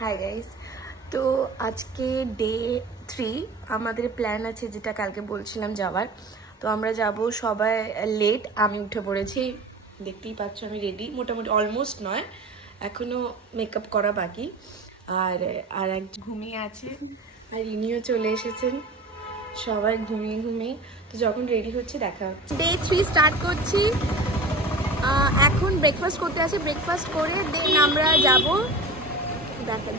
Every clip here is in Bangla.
হাই গাইস, তো আজকে ডে 3 আমাদের প্ল্যান আছে, যেটা কালকে বলছিলাম যাওয়ার। তো আমরা যাব, সবাই লেট, আমি উঠে পড়েছি, দেখতেই পাচ্ছ আমি রেডি মোটামুটি, অলমোস্ট নয়, এখনো মেকআপ করা বাকি। আর এক ঘুমিয়ে আছে, আর ইনিও চলে এসেছেন, সবাই ঘুমিয়ে। তো যখন রেডি হচ্ছে দেখা হচ্ছে। ডে 3 স্টার্ট করছি। এখন ব্রেকফাস্ট করতে আছে, ব্রেকফাস্ট করে দেন আমরা যাব,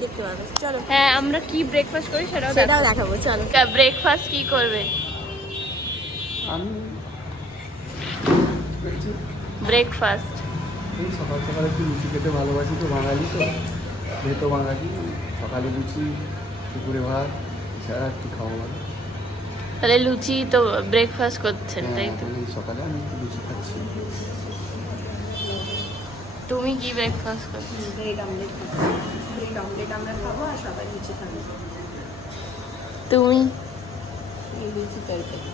দেখতে পাবো। চলো, হ্যাঁ আমরা কি ব্রেকফাস্ট করি সেটাও দেখাবো। চলো, ব্রেকফাস্ট কি করবে? ব্রেকফাস্ট সকাল সকালে একটু লুচি খেতে ভালোবাসি, তো বাঙালি তো যেহেতু বাঙালি, সকালে লুচি, দুপুরে ভাত, এছাড়া আর কি খাওয়া ভালো। তাহলে লুচি তো ব্রেকফাস্ট করছেন, তাই তো? সকালে আমি একটু লুচি খাচ্ছি। তুমি কি ব্রেকফাস্ট করছো? ব্রেড অমলেট আমরা খাবো, আর সবাই লুচি খাবো। তুমি লুচি তরকারি,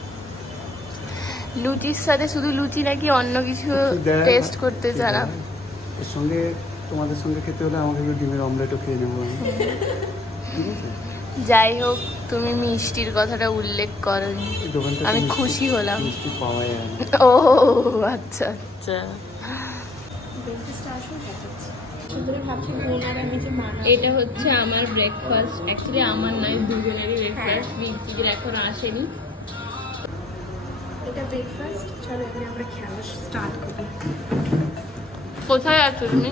লুচির সাথে শুধু লুচি নাকি অন্য কিছু টেস্ট করতে চান? এর সঙ্গে তোমাদের সঙ্গে খেতে হলে আমাকে একটু ডিমের অমলেটও খেয়ে নেবো আমি। ঠিক আছে, যাই হোক, তুমি মিষ্টির কথাটা উল্লেখ করনি, আমি খুশি হলাম। মিষ্টি পাওয়া যায় না। ও আচ্ছা আচ্ছা, এটা হচ্ছে আমার ব্রেকফাস্ট। অ্যাকচুয়ালি আমার নয়, দুজনেরই ব্রেকফাস্ট। মিষ্টির এখন আসেনি। এটা ব্রেকফাস্ট। চলো এখানে আমরা খাওয়া স্টার্ট করি। কোথায় আছো তুমি?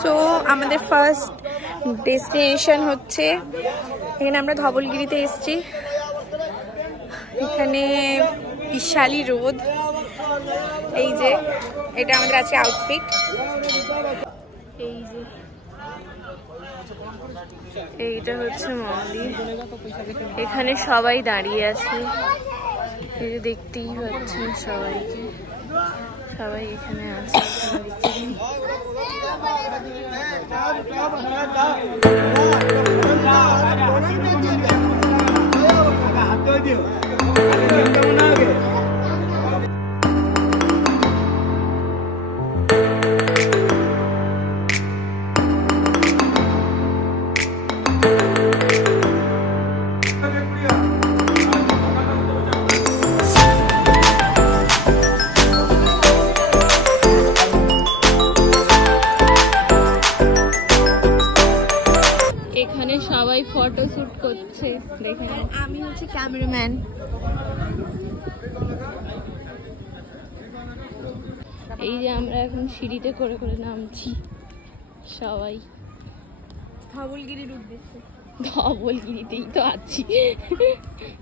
সো আমাদের ফার্স্ট ডেস্টিনেশন হচ্ছে, এখানে আমরা ধবলগিরিতে এসেছি। এখানে বিশালী রোদ, এই যে এটা আমাদের আছে আউটফিট। এই যে এইটা হচ্ছে মন্দির, এখানে সবাই দাঁড়িয়ে আছে, এই যে দেখতেই পাচ্ছেন সবাইকে, সবাই এখানে আছে। এখানে সবাই ফটো শুট করছে, দেখেন। আমি হচ্ছে ক্যামেরাম্যান। এই যে আমরা এখন সিঁড়িতে করে করে নামছি সবাই ধবলগিরির উদ্দেশ্যে। ধবলগিরিতেই তো আছি,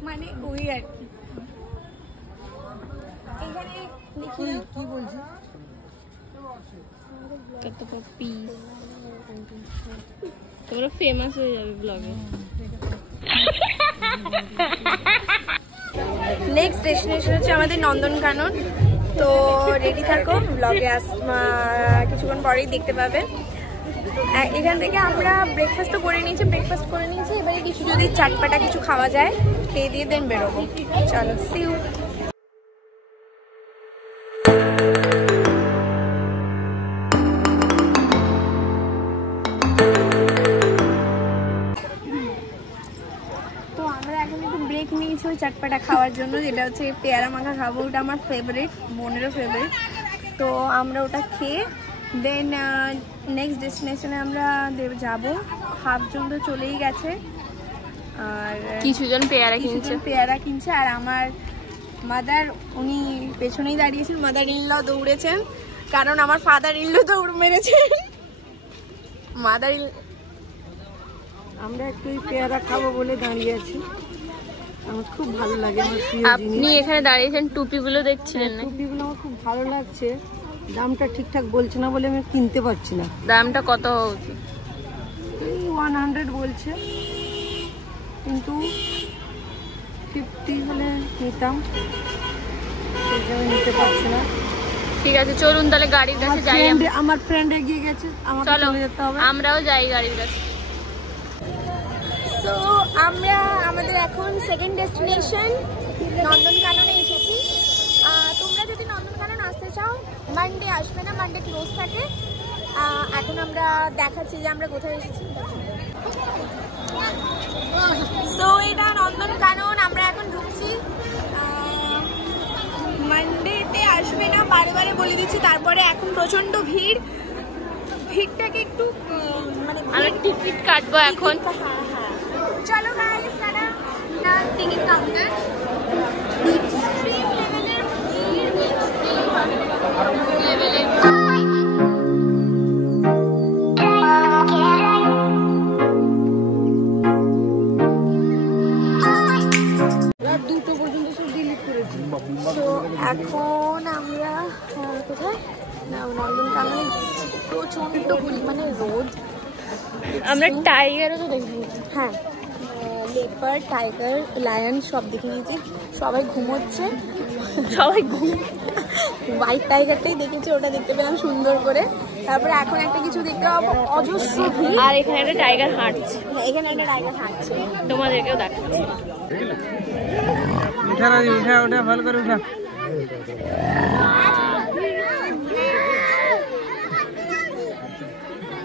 মানে ওই আর কি। এখানে কি বলছি, কত পিস তোমরা ফেমাস হয়ে যাবে ব্লগে। নেক্সট ডেস্টিনেশন হচ্ছে আমাদের নন্দনকানন। তো রেডি থাকো, ব্লগে কিছুক্ষণ পরেই দেখতে পাবে। এখান থেকে আমরা ব্রেকফাস্ট করে নিয়েছি, এবারে কিছু যদি চাটপাটা কিছু খাওয়া যায় খেয়ে দিয়ে দেন বেরোবো। চলো, সি ইউ। নিয়েছি ওই চাটপাটা খাওয়ার জন্য, যেটা হচ্ছে পেয়ারা মাখা খাবো, ওটা আমার ফেভারিট, বোনেরও ফেভারিট। তো আমরা ওটা খেয়ে দেন নেক্সট ডেস্টিনেশনে আমরা যাব। হাফজন তো চলেই গেছে, আর কিছুজন পেয়ারা কিনছে, আর আমার মাদার, উনি পেছনেই দাঁড়িয়েছেন। মাদার ইনল দৌড়েছেন, কারণ আমার ফাদার ইনল দৌড় মেরেছেন। আমরা একটু পেয়ারা খাবো বলে দাঁড়িয়ে আছি, আমার খুব ভালো লাগে। আপনি এখানে দাঁড়িয়েছেন, টুপিগুলো দেখছিলেন না? টুপিগুলো আমার খুব ভালো লাগছে, দামটা ঠিকঠাক বলছে না বলে আমি কিনতে পারছি না। দামটা কত হওয়া উচিত? 100 বলছে, কিন্তু 50 হলে নিতাম, সেটা নিতে পারছি না। ঠিক আছে, চলুন তাহলে গাড়ির কাছে যাই। আমার ফ্রেন্ড এগিয়ে গেছে, আমাকে চলে যেতে হবে। আমরাও যাই গাড়ির কাছে। তো আমরা আমাদের এখন সেকেন্ড ডেস্টিনেশন নন্দনকাননে এসেছি। তোমরা যদি নন্দনকানন আসতে চাও মানডে আসবে না, মানডে ক্লোজ থাকে। এখন আমরা দেখাচ্ছি যে আমরা কোথায় এসেছি। তো এটা নন্দনকানন, আমরা এখন ঢুকছি। মানডেতে আসবে না বারে বলে দিচ্ছি। তারপরে এখন প্রচন্ড ভিড়টাকে একটু মানে টিকিট কাটবো এখন। চলো গাইস, দাদা টিকিট কাউন্টার তো এখন আমরা কোথায় নন্দনকাননে প্রচন্ড পরিমাণে রোদ। আমরা টাইগারও তো দেখি। হ্যাঁ, লেপার্ড, টাইগার, লায়ন সব দেখে নিয়েছি। সবাই ঘুমোচ্ছে, হোয়াইট টাইগারটাই দেখেছি, ওটা দেখতে পেলাম সুন্দর করে। তারপরে এখন একটা কিছু দেখতে পাবো, অজস্র ভিড়। আর এখানে একটা টাইগার হাঁটছে, এখানে একটা টাইগার হাঁটছে, তোমাদেরকেও দেখাচ্ছি। উঠা না, উঠা উঠা ভালো করে উঠা।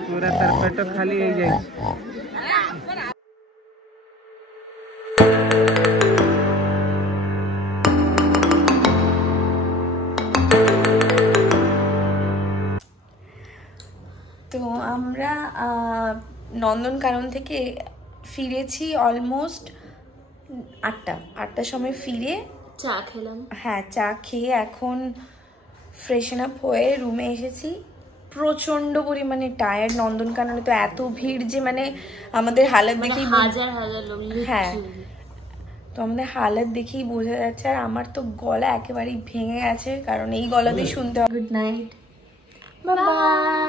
পুরা তার পেট খালি হয়ে যায়। তো আমরা নন্দনকানন থেকে ফিরেছি অলমোস্ট 8টার সময় ফিরে চা খেলাম। হ্যাঁ, চা খেয়ে এখন ফ্রেশন আপ হয়ে রুমে এসেছি। প্রচন্ড পরিমাণে টায়ার্ড। নন্দনকাননে তো এত ভিড় যে মানে আমাদের হালত দেখেই হাজার লোক। হ্যাঁ, তো আমাদের হালত দেখেই বোঝা যাচ্ছে। আর আমার তো গলা একেবারেই ভেঙে গেছে, কারণ এই গলাতেই শুনতে হবে। Good night, bye bye.